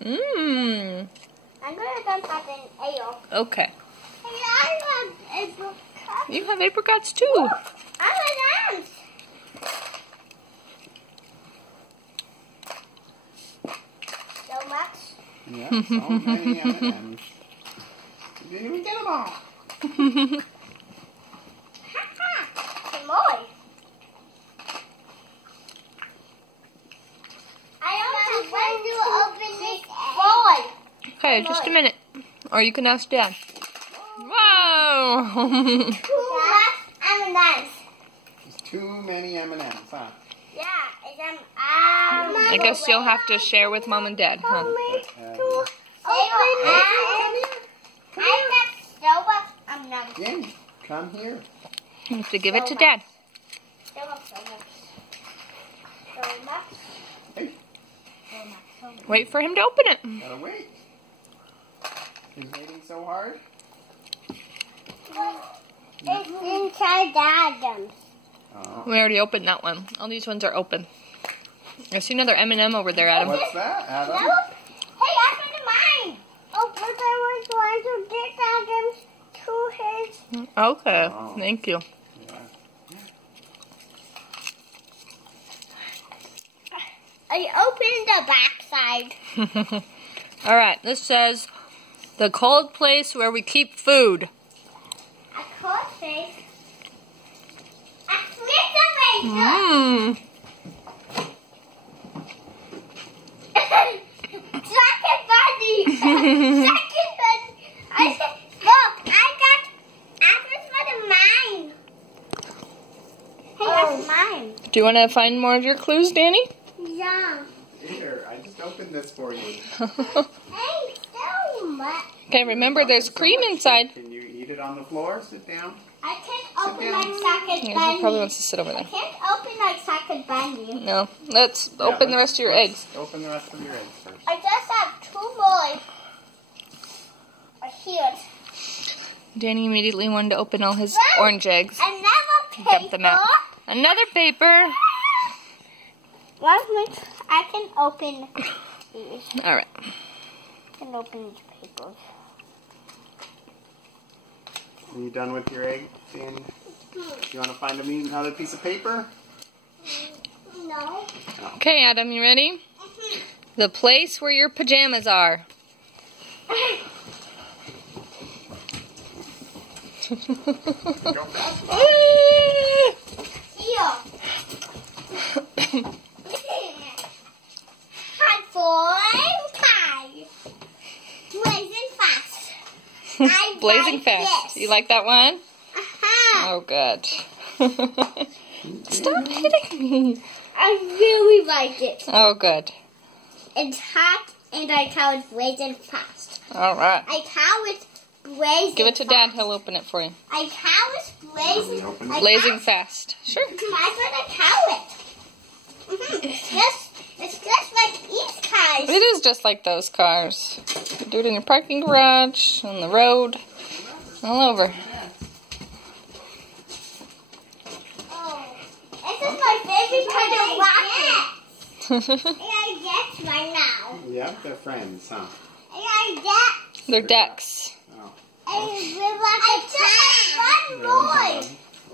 Mmm. I'm gonna dump that in ale. Okay. Hey, I have apricots. You have apricots too. M&M's. So much. Yeah, so many M&M's. You didn't even get them all. Some more. I don't have when to open this boy. Okay, just a minute. Or you can ask Dad. Wow! Too much M&M's. There's too many M&M's, huh? Yeah, it's I guess you'll have to share with Mom and Dad, huh? Jenny, come here. You have to give it to Dad. Hey, Wait for him to open it. gotta wait. He's waiting so hard. It's inside Adam's. Oh. We already opened that one. All these ones are open. I see another M&M over there, Adam. What's that, Adam? Hey, I found mine. Oh, but I was going to get Adam's to his. Okay, Oh. thank you. Yeah. I opened the back side. All right, this says the cold place where we keep food. A cold face. A refrigerator. Mmm. Second bunny. Second bunny. I said, look, I got apples for the mine. Hey, that's mine. Do you want to find more of your clues, Danny? Yeah. Here, I just opened this for you. Hey, so much. Okay, remember there's cream inside. Can you eat it on the floor? Sit down. I can't open down. like second Yeah, he bunny. probably wants to sit over I there. can't open like second bunny. No, let's Yeah, open the let's- rest of your let's eggs. Open the rest of your eggs first. I just have 2 more. Here. Danny immediately wanted to open all his orange eggs. Another paper. Dump them out. Another paper. I can open these. All right. I can open these papers. Are you done with your egg, Danny? You want to find another piece of paper? No. Okay, Adam, you ready? The place where your pajamas are. Go fast. Here. Hot boy pie. Blazing fast. I Blazing like fast. this. You like that one? Uh-huh. Oh, good. Stop hitting me. I really like it. Oh, good. It's hot and I tell it's blazing fast. All right. I tell it's blazing Give it to fast. Dad. He'll open it for you. I tell it's blazing. Open it. I Blazing tell- fast. Sure. That's what I tell it. It's just like these cars. It is just like those cars. You do it in your parking garage, on the road, all over. Oh, this is my favorite kind of rocket. I get right now. Yep, they're friends, huh? I They're decks. Oh. I just have one more.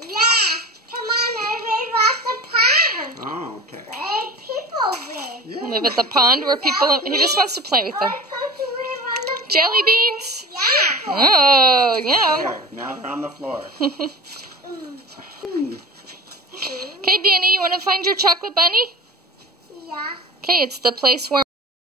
Yeah. Come on, I read lots of pond. Oh, okay. Where people live. Yeah. Live at the pond where people, he just wants to play with them. I'm supposed to live on the Jelly beans? Yeah. Oh, yeah. There, now they're on the floor. Okay, Danny, you want to find your chocolate bunny? Yeah. Okay, it's the place where